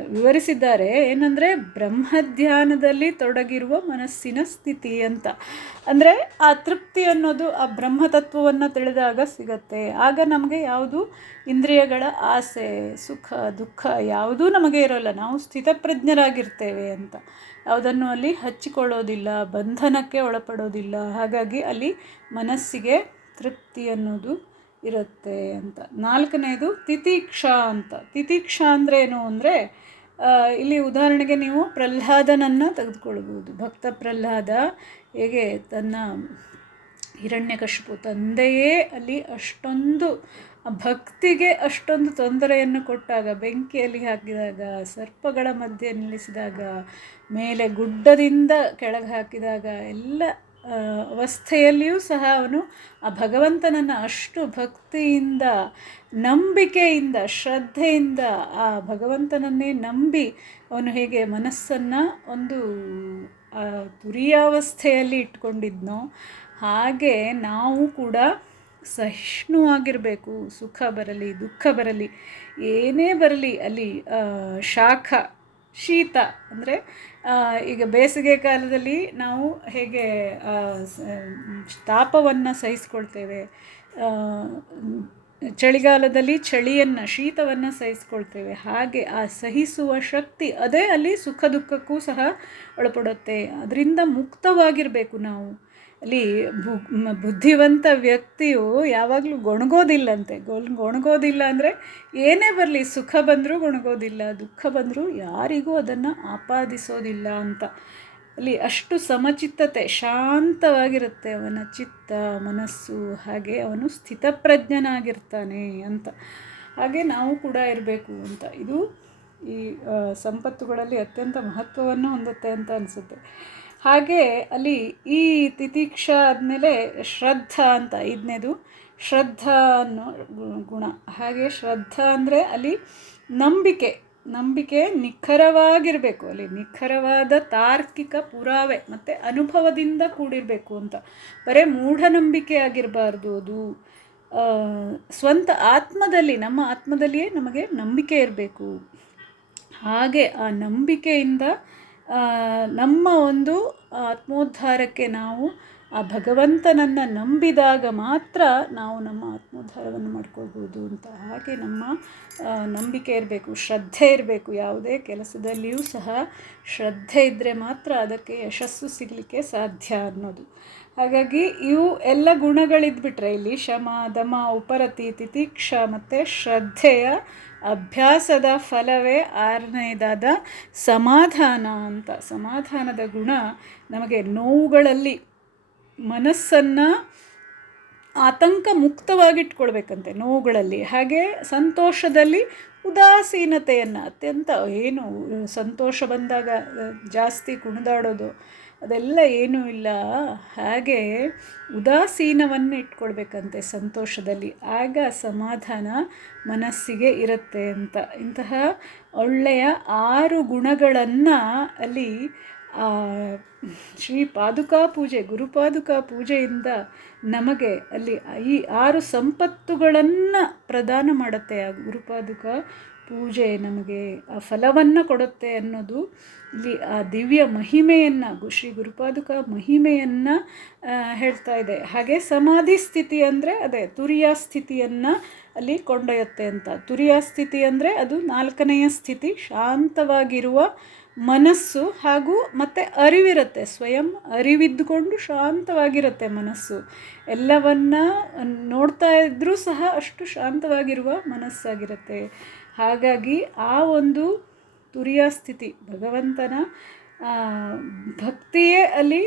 A: ವಿವರಿಸಿದ್ದಾರೆ. ಏನಂದರೆ, ಬ್ರಹ್ಮಧ್ಯಾನದಲ್ಲಿ ತೊಡಗಿರುವ ಮನಸ್ಸಿನ ಸ್ಥಿತಿ ಅಂತ. ಅಂದರೆ, ಆ ತೃಪ್ತಿ ಅನ್ನೋದು ಆ ಬ್ರಹ್ಮತತ್ವವನ್ನು ತಿಳಿದಾಗ ಸಿಗತ್ತೆ. ಆಗ ನಮಗೆ ಯಾವುದು? ಇಂದ್ರಿಯಗಳ ಆಸೆ, ಸುಖ, ದುಃಖ ಯಾವುದೂ ನಮಗೆ ಇರೋಲ್ಲ. ನಾವು ಸ್ಥಿತಪ್ರಜ್ಞರಾಗಿರ್ತೇವೆ ಅಂತ. ಯಾವುದನ್ನು ಅಲ್ಲಿ ಹಚ್ಚಿಕೊಳ್ಳೋದಿಲ್ಲ, ಬಂಧನಕ್ಕೆ ಒಳಪಡೋದಿಲ್ಲ. ಹಾಗಾಗಿ ಅಲ್ಲಿ ಮನಸ್ಸಿಗೆ ತೃಪ್ತಿ ಅನ್ನೋದು ಇರುತ್ತೆ ಅಂತ. ನಾಲ್ಕನೇದು ತಿತಿಕ್ಷಾ ಅಂತ. ತಿತಿಕ್ಷಾ ಅಂದರೆ ಏನು ಅಂದರೆ ಇಲ್ಲಿ ಉದಾಹರಣೆಗೆ ನೀವು ಪ್ರಹ್ಲಾದನನ್ನು ತೆಗೆದುಕೊಳ್ಬೋದು ಭಕ್ತ ಪ್ರಹ್ಲಾದ ಹೇಗೆ ತನ್ನ ಹಿರಣ್ಯಕಶಿಪು ತಂದೆಯೇ ಅಲ್ಲಿ ಅಷ್ಟೊಂದು ಭಕ್ತಿಗೆ ಅಷ್ಟೊಂದು ತೊಂದರೆಯನ್ನು ಕೊಟ್ಟಾಗ, ಬೆಂಕಿಯಲ್ಲಿ ಹಾಕಿದಾಗ, ಸರ್ಪಗಳ ಮಧ್ಯೆ ನಿಲ್ಲಿಸಿದಾಗ, ಮೇಲೆ ಗುಡ್ಡದಿಂದ ಕೆಳಗೆ ಹಾಕಿದಾಗ ಎಲ್ಲ ಅವಸ್ಥೆಯಲ್ಲಿಯೂ ಸಹ ಅವನು ಆ ಭಗವಂತನನ್ನು ಅಷ್ಟು ಭಕ್ತಿಯಿಂದ, ನಂಬಿಕೆಯಿಂದ, ಶ್ರದ್ಧೆಯಿಂದ ಆ ಭಗವಂತನನ್ನೇ ನಂಬಿ ಅವನು ಹೇಗೆ ಮನಸ್ಸನ್ನು ಒಂದು ತುರಿಯಾವಸ್ಥೆಯಲ್ಲಿ ಇಟ್ಕೊಂಡಿದ್ನೋ, ಹಾಗೆ ನಾವು ಕೂಡ ಸಹಿಷ್ಣುವಾಗಿರಬೇಕು ಸುಖ ಬರಲಿ, ದುಃಖ ಬರಲಿ, ಏನೇ ಬರಲಿ ಅಲ್ಲಿ ಶಾಖ. ಶೀತ ಅಂದರೆ ಈಗ ಬೇಸಿಗೆ ಕಾಲದಲ್ಲಿ ನಾವು ಹೇಗೆ ತಾಪವನ್ನು ಸಹಿಸ್ಕೊಳ್ತೇವೆ ಚಳಿಗಾಲದಲ್ಲಿ ಚಳಿಯನ್ನು, ಶೀತವನ್ನು ಸಹಿಸ್ಕೊಳ್ತೇವೆ, ಹಾಗೆ ಆ ಸಹಿಸುವ ಶಕ್ತಿ ಅದೇ ಅಲ್ಲಿ ಸುಖ ದುಃಖಕ್ಕೂ ಸಹ ಒಳಪಡುತ್ತೆ. ಅದರಿಂದ ಮುಕ್ತವಾಗಿರಬೇಕು ನಾವು. ಅಲ್ಲಿ ಬುದ್ಧಿವಂತ ವ್ಯಕ್ತಿಯು ಯಾವಾಗಲೂ ಗೊಣಗೋದಿಲ್ಲಂತೆ. ಗೊಲ್ ಗೊಣಗೋದಿಲ್ಲ ಅಂದರೆ ಏನೇ ಬರಲಿ ಸುಖ ಬಂದರೂ ಗೊಣಗೋದಿಲ್ಲ, ದುಃಖ ಬಂದರೂ ಯಾರಿಗೂ ಅದನ್ನು ಆಪಾದಿಸೋದಿಲ್ಲ ಅಂತ. ಅಲ್ಲಿ ಅಷ್ಟು ಸಮಚಿತ್ತತೆ, ಶಾಂತವಾಗಿರುತ್ತೆ ಅವನ ಚಿತ್ತ, ಮನಸ್ಸು, ಹಾಗೆ ಅವನು ಸ್ಥಿತಪ್ರಜ್ಞನಾಗಿರ್ತಾನೆ ಅಂತ. ಹಾಗೆ ನಾವು ಕೂಡ ಇರಬೇಕು ಅಂತ. ಇದು ಈ ಸಂಪತ್ತುಗಳಲ್ಲಿ ಅತ್ಯಂತ ಮಹತ್ವವನ್ನು ಹೊಂದುತ್ತೆ ಅಂತ ಅನಿಸುತ್ತೆ. ಹಾಗೆ ಅಲ್ಲಿ ಈ ತಿತಿಕ್ಷ ಆದಮೇಲೆ ಶ್ರದ್ಧಾ ಅಂತ ಐದನೇದು. ಶ್ರದ್ಧಾ ಅನ್ನೋ ಗುಣ. ಹಾಗೆ ಶ್ರದ್ಧಾ ಅಂದರೆ ಅಲ್ಲಿ ನಂಬಿಕೆ. ನಂಬಿಕೆ ನಿಖರವಾಗಿರಬೇಕು. ಅಲ್ಲಿ ನಿಖರವಾದ ತಾರ್ಕಿಕ ಪುರಾವೆ ಮತ್ತು ಅನುಭವದಿಂದ ಕೂಡಿರಬೇಕು ಅಂತ. ಬರೀ ಮೂಢನಂಬಿಕೆ ಆಗಿರಬಾರ್ದು ಅದು. ಸ್ವಂತ ಆತ್ಮದಲ್ಲಿ, ನಮ್ಮ ಆತ್ಮದಲ್ಲಿಯೇ ನಮಗೆ ನಂಬಿಕೆ ಇರಬೇಕು. ಹಾಗೆ ಆ ನಂಬಿಕೆಯಿಂದ ನಮ್ಮ ಒಂದು ಆತ್ಮೋದ್ಧಾರಕ್ಕೆ ನಾವು ಆ ಭಗವಂತನನ್ನು ನಂಬಿದಾಗ ಮಾತ್ರ ನಾವು ನಮ್ಮ ಆತ್ಮೋದ್ಧಾರವನ್ನು ಮಾಡ್ಕೊಳ್ಬೋದು ಅಂತ ಹಾಗೆ ನಮ್ಮ ನಂಬಿಕೆ ಇರಬೇಕು, ಶ್ರದ್ಧೆ ಇರಬೇಕು, ಯಾವುದೇ ಕೆಲಸದಲ್ಲಿಯೂ ಸಹ ಶ್ರದ್ಧೆ ಇದ್ದರೆ ಮಾತ್ರ ಅದಕ್ಕೆ ಯಶಸ್ಸು ಸಿಗಲಿಕ್ಕೆ ಸಾಧ್ಯ ಅನ್ನೋದು. ಹಾಗಾಗಿ ಇವು ಎಲ್ಲ ಗುಣಗಳಿದ್ಬಿಟ್ರೆ ಇಲ್ಲಿ ಶಮ, ದಮ, ಉಪರತಿ, ತಿತಿಕ್ಷ ಮತ್ತು ಶ್ರದ್ಧೆಯ ಅಭ್ಯಾಸದ ಫಲವೇ ಆರನೇದಾದ ಸಮಾಧಾನ ಅಂತ. ಸಮಾಧಾನದ ಗುಣ ನಮಗೆ ನೋವುಗಳಲ್ಲಿ ಮನಸ್ಸನ್ನು ಆತಂಕ ಮುಕ್ತವಾಗಿಟ್ಕೊಳ್ಬೇಕಂತೆ ನೋವುಗಳಲ್ಲಿ. ಹಾಗೆ ಸಂತೋಷದಲ್ಲಿ ಉದಾಸೀನತೆಯನ್ನು, ಅತ್ಯಂತ ಏನು ಸಂತೋಷ ಬಂದಾಗ ಜಾಸ್ತಿ ಕುಣಿದಾಡೋದು, ಅದೆಲ್ಲ ಏನೂ ಇಲ್ಲ. ಹಾಗೆ ಉದಾಸೀನವನ್ನು ಇಟ್ಕೊಳ್ಬೇಕಂತೆ ಸಂತೋಷದಲ್ಲಿ. ಆಗ ಸಮಾಧಾನ ಮನಸ್ಸಿಗೆ ಇರುತ್ತೆ ಅಂತ. ಇಂತಹ ಒಳ್ಳೆಯ ಆರು ಗುಣಗಳನ್ನು ಅಲ್ಲಿ ಶ್ರೀ ಪಾದುಕಾ ಪೂಜೆ ಗುರುಪಾದುಕಾ ಪೂಜೆಯಿಂದ ನಮಗೆ ಅಲ್ಲಿ ಈ ಆರು ಸಂಪತ್ತುಗಳನ್ನು ಪ್ರದಾನ ಮಾಡುತ್ತೆ. ಆ ಗುರುಪಾದುಕಾ ಪೂಜೆ ನಮಗೆ ಆ ಫಲವನ್ನು ಕೊಡುತ್ತೆ ಅನ್ನೋದು ಇಲ್ಲಿ ಆ ದಿವ್ಯ ಮಹಿಮೆಯನ್ನು, ಗು- ಶ್ರೀ ಗುರುಪಾದುಕ ಮಹಿಮೆಯನ್ನು ಹೇಳ್ತಾ ಇದೆ. ಹಾಗೆ ಸಮಾಧಿ ಸ್ಥಿತಿ ಅಂದರೆ ಅದೇ ತುರಿಯ ಸ್ಥಿತಿಯನ್ನು ಅಲ್ಲಿ ಕೊಂಡೊಯ್ಯುತ್ತೆ ಅಂತ. ತುರಿಯ ಸ್ಥಿತಿ ಅಂದರೆ ಅದು ನಾಲ್ಕನೆಯ ಸ್ಥಿತಿ, ಶಾಂತವಾಗಿರುವ ಮನಸ್ಸು ಹಾಗೂ ಮತ್ತು ಅರಿವಿರುತ್ತೆ. ಸ್ವಯಂ ಅರಿವಿದ್ದುಕೊಂಡು ಶಾಂತವಾಗಿರುತ್ತೆ ಮನಸ್ಸು. ಎಲ್ಲವನ್ನ ನೋಡ್ತಾ ಇದ್ದರೂ ಸಹ ಅಷ್ಟು ಶಾಂತವಾಗಿರುವ ಮನಸ್ಸಾಗಿರುತ್ತೆ. ಹಾಗಾಗಿ ಆ ಒಂದು ತುರಿಯ ಸ್ಥಿತಿ ಭಗವಂತನ ಭಕ್ತಿಯೇ ಅಲ್ಲಿ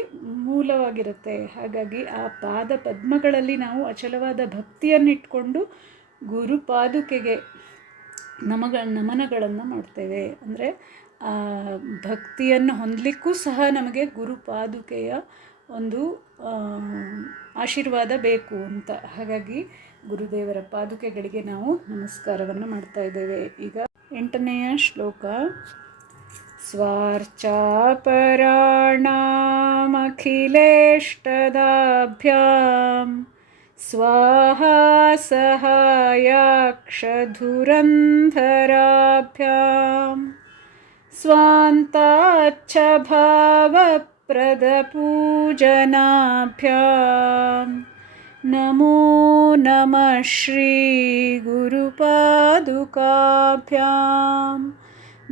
A: ಮೂಲವಾಗಿರುತ್ತೆ. ಹಾಗಾಗಿ ಆ ಪಾದ ಪದ್ಮಗಳಲ್ಲಿ ನಾವು ಅಚಲವಾದ ಭಕ್ತಿಯನ್ನಿಟ್ಕೊಂಡು ಗುರುಪಾದುಕೆಗೆ ನಮಗ ನಮನಗಳನ್ನು ಮಾಡ್ತೇವೆ. ಅಂದರೆ ಭಕ್ತಿಯನ್ನು ಹೊಂದಲಿಕ್ಕೂ ಸಹ ನಮಗೆ ಗುರುಪಾದುಕೆಯ ಒಂದು ಆ, ಆಶೀರ್ವಾದ ಬೇಕು ಅಂತ ಹಾಗಾಗಿ ಗುರುದೇವರ ಪಾದುಕೆಗಳಿಗೆ ನಾವು ನಮಸ್ಕಾರವನ್ನು ಮಾಡ್ತಾ ಇದ್ದೇವೆ ಈಗ ಎಂಟನೆಯ ಶ್ಲೋಕ स्वार्चापराणामखिलेष्टदाभ्यां स्वाहा सहायाक्षधुरन्धराभ्यां स्वान्ताच्च भावप्रदपूजनाभ्यां नमो नमः श्रीगुरुपादुकाभ्यां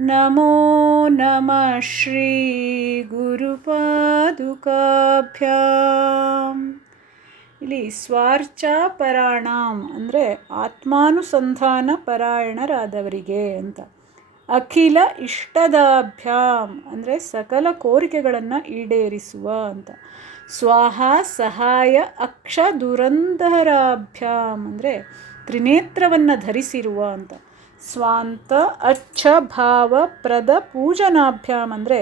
A: नमो नमः श्रीगुरुपादुकाभ्याम् ಇಲ್ಲಿ ಸ್ವಾರ್ಚ ಪರಾಣಾಂ ಅಂದರೆ ಆತ್ಮಾನುಸಂಧಾನ ಪರಾಯಣರಾದವರಿಗೆ ಅಂತ ಅಖಿಲ ಇಷ್ಟದಾಭ್ಯಾಂ ಅಂದರೆ ಸಕಲ ಕೋರಿಕೆಗಳನ್ನು ಈಡೇರಿಸುವ ಅಂತ. ಸ್ವಾಹ ಸಹಾಯ ಅಕ್ಷ ದುರಂಧರಾಭ್ಯಾಂ ಅಂದರೆ ತ್ರಿನೇತ್ರವನ್ನು ಧರಿಸಿರುವ ಅಂತ. ಸ್ವಾಂತ ಅಚ್ಛ ಭಾವ ಪ್ರದ ಪೂಜನಾಭ್ಯಾಮ್ ಅಂದರೆ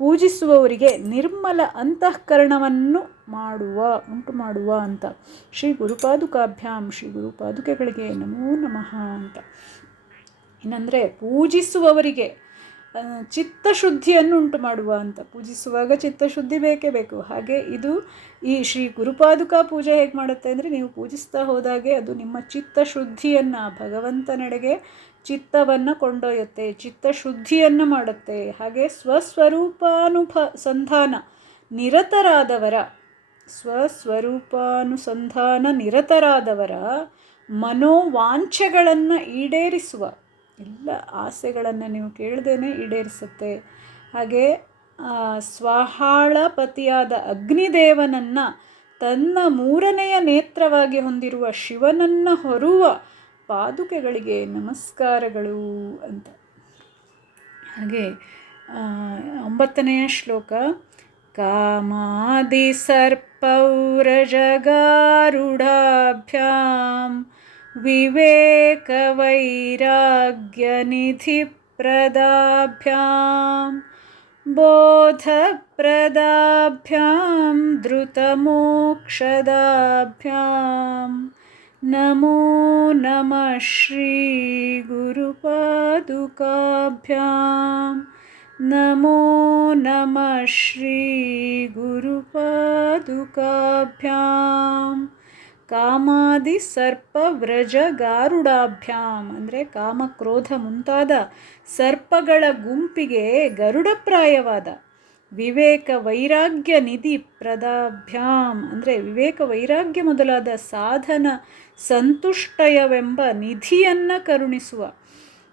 A: ಪೂಜಿಸುವವರಿಗೆ ನಿರ್ಮಲ ಅಂತಃಕರಣವನ್ನು ಮಾಡುವ, ಉಂಟು ಮಾಡುವ ಅಂತ. ಶ್ರೀ ಗುರುಪಾದುಕಾಭ್ಯಾಂ, ಶ್ರೀ ಗುರುಪಾದುಕೆಗಳಿಗೆ ನಮೋ ನಮಃ ಅಂತ. ಇನ್ನಂದರೆ ಪೂಜಿಸುವವರಿಗೆ ಚಿತ್ತಶುದ್ಧಿಯನ್ನು ಉಂಟು ಮಾಡುವ ಅಂತ. ಪೂಜಿಸುವಾಗ ಚಿತ್ತಶುದ್ಧಿ ಬೇಕೇ ಬೇಕು. ಹಾಗೆ ಇದು ಈ ಶ್ರೀ ಗುರುಪಾದುಕಾ ಪೂಜೆ ಹೇಗೆ ಮಾಡುತ್ತೆ ಅಂದರೆ ನೀವು ಪೂಜಿಸ್ತಾ ಹೋದಾಗೆ ಅದು ನಿಮ್ಮ ಚಿತ್ತಶುದ್ಧಿಯನ್ನು ಭಗವಂತನೆಡೆಗೆ ಚಿತ್ತವನ್ನು ಕೊಂಡೊಯ್ಯುತ್ತೆ, ಚಿತ್ತಶುದ್ಧಿಯನ್ನು ಮಾಡುತ್ತೆ. ಹಾಗೆ ಸ್ವಸ್ವರೂಪಾನುಭ ಸಂಧಾನ ನಿರತರಾದವರ, ಸ್ವಸ್ವರೂಪಾನುಸಂಧಾನ, ನಿರತರಾದವರ ಮನೋವಾಂಛೆಗಳನ್ನು ಈಡೇರಿಸುವ ಎಲ್ಲ ಆಸೆಗಳನ್ನು ನೀವು ಕೇಳ್ದೇ ಈಡೇರಿಸುತ್ತೆ. ಹಾಗೆ ಸ್ವಾಹಾಳಪತಿಯಾದ ಸ್ವಹಾಳಪತಿಯಾದ ಅಗ್ನಿದೇವನನ್ನು ತನ್ನ ಮೂರನೆಯ ನೇತ್ರವಾಗಿ ಹೊಂದಿರುವ ಶಿವನನ್ನು ಹೊರುವ ಪಾದುಕೆಗಳಿಗೆ ನಮಸ್ಕಾರಗಳು ಅಂತ. ಹಾಗೆ ಒಂಬತ್ತನೆಯ ಶ್ಲೋಕ, ಕಾಮಾದಿ ಕಾಮಾದಿಸರ್ಪೌರಜಗಾರುಢಾಭ್ಯಾಂ विवेकवैराग्यनिधिप्रदाभ्यां बोधप्रदाभ्यां द्रुतमोक्षदाभ्यां नमो नमः श्रीगुरुपादुकाभ्यां नमो नमः श्रीगुरुपादुकाभ्याम् ಕಾಮಾದಿ ಸರ್ಪ ವ್ರಜ ಗಾರುಡಾಭ್ಯಾಮ್ ಅಂದರೆ ಕಾಮ ಕ್ರೋಧ ಮುಂತಾದ ಸರ್ಪಗಳ ಗುಂಪಿಗೆ ಗರುಡಪ್ರಾಯವಾದ ವಿವೇಕ ವೈರಾಗ್ಯ ನಿಧಿ ಪ್ರದಾಭ್ಯಾಂ ಅಂದರೆ ವಿವೇಕ ವೈರಾಗ್ಯ ಮೊದಲಾದ ಸಾಧನ ಸಂತುಷ್ಟಯವೆಂಬ ನಿಧಿಯನ್ನು ಕರುಣಿಸುವ.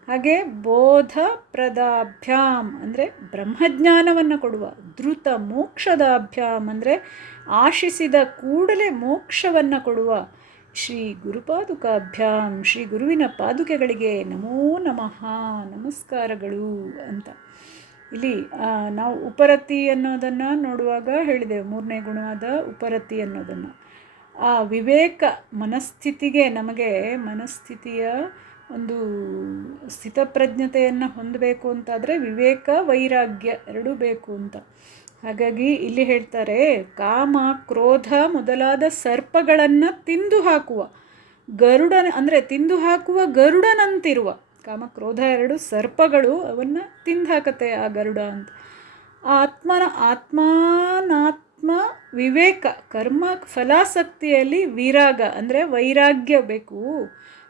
A: ಹಾಗೆ ಬೋಧ ಪ್ರದಾಭ್ಯಾಮ್ ಅಂದರೆ ಬ್ರಹ್ಮಜ್ಞಾನವನ್ನು ಕೊಡುವ. ಧೃತ ಮೋಕ್ಷದಾಭ್ಯಾಮ್ ಅಂದರೆ ಆಶಿಸಿದ ಕೂಡಲೇ ಮೋಕ್ಷವನ್ನು ಕೊಡುವ ಶ್ರೀ ಗುರುಪಾದುಕಾಭ್ಯಾಂ, ಶ್ರೀ ಗುರುವಿನ ಪಾದುಕೆಗಳಿಗೆ ನಮೋ ನಮಃ, ನಮಸ್ಕಾರಗಳು ಅಂತ. ಇಲ್ಲಿ ನಾವು ಉಪರತಿ ಅನ್ನೋದನ್ನು ನೋಡುವಾಗ ಹೇಳಿದೆವು, ಮೂರನೇ ಗುಣವಾದ ಉಪರತಿ ಅನ್ನೋದನ್ನು. ಆ ವಿವೇಕ ಮನಸ್ಥಿತಿಗೆ ನಮಗೆ ಮನಸ್ಥಿತಿಯ ಒಂದು ಸ್ಥಿತಪ್ರಜ್ಞತೆಯನ್ನು ಹೊಂದಬೇಕು ಅಂತಾದರೆ ವಿವೇಕ, ವೈರಾಗ್ಯ ಎರಡೂ ಬೇಕು ಅಂತ. ಹಾಗಾಗಿ ಇಲ್ಲಿ ಹೇಳ್ತಾರೆ, ಕಾಮ, ಕ್ರೋಧ ಮೊದಲಾದ ಸರ್ಪಗಳನ್ನು ತಿಂದು ಹಾಕುವ ಗರುಡನ, ಅಂದರೆ ತಿಂದು ಹಾಕುವ ಗರುಡನಂತಿರುವ. ಕಾಮ, ಕ್ರೋಧ ಎರಡು ಸರ್ಪಗಳು ಅವನ್ನು ತಿಂದು ಹಾಕತ್ತೆ ಆ ಗರುಡ ಅಂತ. ಆತ್ಮನ ಆತ್ಮಾನಾತ್ಮ ವಿವೇಕ, ಕರ್ಮ, ಫಲಾಸಕ್ತಿಯಲ್ಲಿ ವಿರಾಗ, ಅಂದರೆ ವೈರಾಗ್ಯ ಬೇಕು.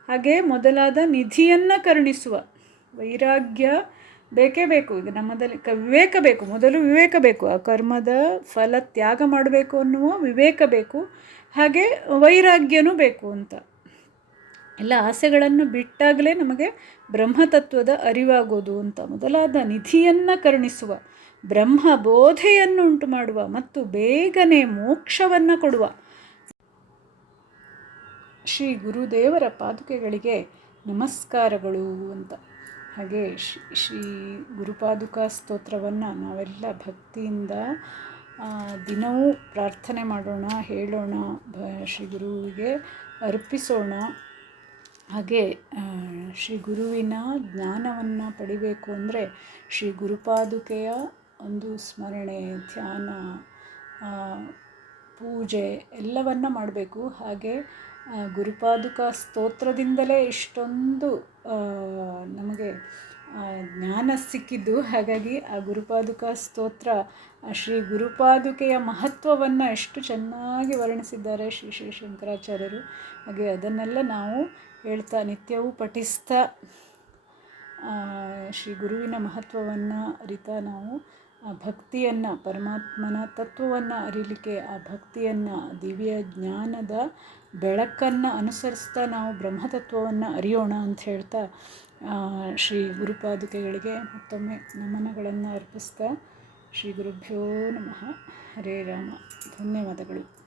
A: ಹಾಗೆ ಮೊದಲಾದ ನಿಧಿಯನ್ನು ಕರುಣಿಸುವ. ವೈರಾಗ್ಯ ಬೇಕೇ ಬೇಕು. ಇದು ನಮ್ಮದಲ್ಲಿ ಕ, ವಿವೇಕ ಬೇಕು. ಮೊದಲು ವಿವೇಕ ಬೇಕು. ಆ ಕರ್ಮದ ಫಲ ತ್ಯಾಗ ಮಾಡಬೇಕು ಅನ್ನುವ ವಿವೇಕ ಬೇಕು. ಹಾಗೆ ವೈರಾಗ್ಯನೂ ಬೇಕು ಅಂತ. ಎಲ್ಲ ಆಸೆಗಳನ್ನು ಬಿಟ್ಟಾಗಲೇ ನಮಗೆ ಬ್ರಹ್ಮತತ್ವದ ಅರಿವಾಗೋದು ಅಂತ. ಮೊದಲಾದ ನಿಧಿಯನ್ನು ಕರುಣಿಸುವ, ಬ್ರಹ್ಮ ಬೋಧೆಯನ್ನು ಉಂಟು ಮಾಡುವ ಮತ್ತು ಬೇಗನೆ ಮೋಕ್ಷವನ್ನು ಕೊಡುವ ಶ್ರೀ ಗುರುದೇವರ ಪಾದುಕೆಗಳಿಗೆ ನಮಸ್ಕಾರಗಳು ಅಂತ. ಹಾಗೆ ಶ್ರೀ ಗುರುಪಾದುಕಾ ಸ್ತೋತ್ರವನ್ನು ನಾವೆಲ್ಲ ಭಕ್ತಿಯಿಂದ ದಿನವೂ ಪ್ರಾರ್ಥನೆ ಮಾಡೋಣ, ಹೇಳೋಣ ಶ್ರೀ ಗುರುವಿಗೆ ಅರ್ಪಿಸೋಣ. ಹಾಗೆ ಶ್ರೀ ಗುರುವಿನ ಜ್ಞಾನವನ್ನು ಪಡಿಬೇಕು ಅಂದರೆ ಶ್ರೀ ಗುರುಪಾದುಕೆಯ ಒಂದು ಸ್ಮರಣೆ, ಧ್ಯಾನ ಪೂಜೆ ಎಲ್ಲವನ್ನ ಮಾಡಬೇಕು. ಹಾಗೆ ಗುರುಪಾದುಕ ಸ್ತೋತ್ರದಿಂದಲೇ ಇಷ್ಟೊಂದು ನಮಗೆ ಜ್ಞಾನ ಸಿಕ್ಕಿದ್ದು. ಹಾಗಾಗಿ ಆ ಗುರುಪಾದುಕ ಸ್ತೋತ್ರ ಶ್ರೀ ಗುರುಪಾದುಕೆಯ ಮಹತ್ವವನ್ನು ಎಷ್ಟು ಚೆನ್ನಾಗಿ ವರ್ಣಿಸಿದ್ದಾರೆ ಶ್ರೀ ಶ್ರೀ ಶಂಕರಾಚಾರ್ಯರು. ಹಾಗೆ ಅದನ್ನೆಲ್ಲ ನಾವು ಹೇಳ್ತಾ, ನಿತ್ಯವೂ ಪಠಿಸ್ತಾ ಶ್ರೀ ಗುರುವಿನ ಮಹತ್ವವನ್ನು ಅರಿತಾ ನಾವು ಆ ಭಕ್ತಿಯನ್ನು, ಪರಮಾತ್ಮನ ತತ್ವವನ್ನು ಅರಿಲಿಕ್ಕೆ ಆ ಭಕ್ತಿಯನ್ನು, ದಿವ್ಯ ಜ್ಞಾನದ ಬೆಳಕನ್ನು ಅನುಸರಿಸ್ತಾ ನಾವು ಬ್ರಹ್ಮತತ್ವವನ್ನು ಅರಿಯೋಣ ಅಂತ ಹೇಳ್ತಾ ಶ್ರೀ ಗುರುಪಾದುಕೆಗಳಿಗೆ ಮತ್ತೊಮ್ಮೆ ನಮನಗಳನ್ನು ಅರ್ಪಿಸ್ತಾ, ಶ್ರೀ ಗುರುಭ್ಯೋ ನಮಃ. ಹರೇ ರಾಮ. ಧನ್ಯವಾದಗಳು.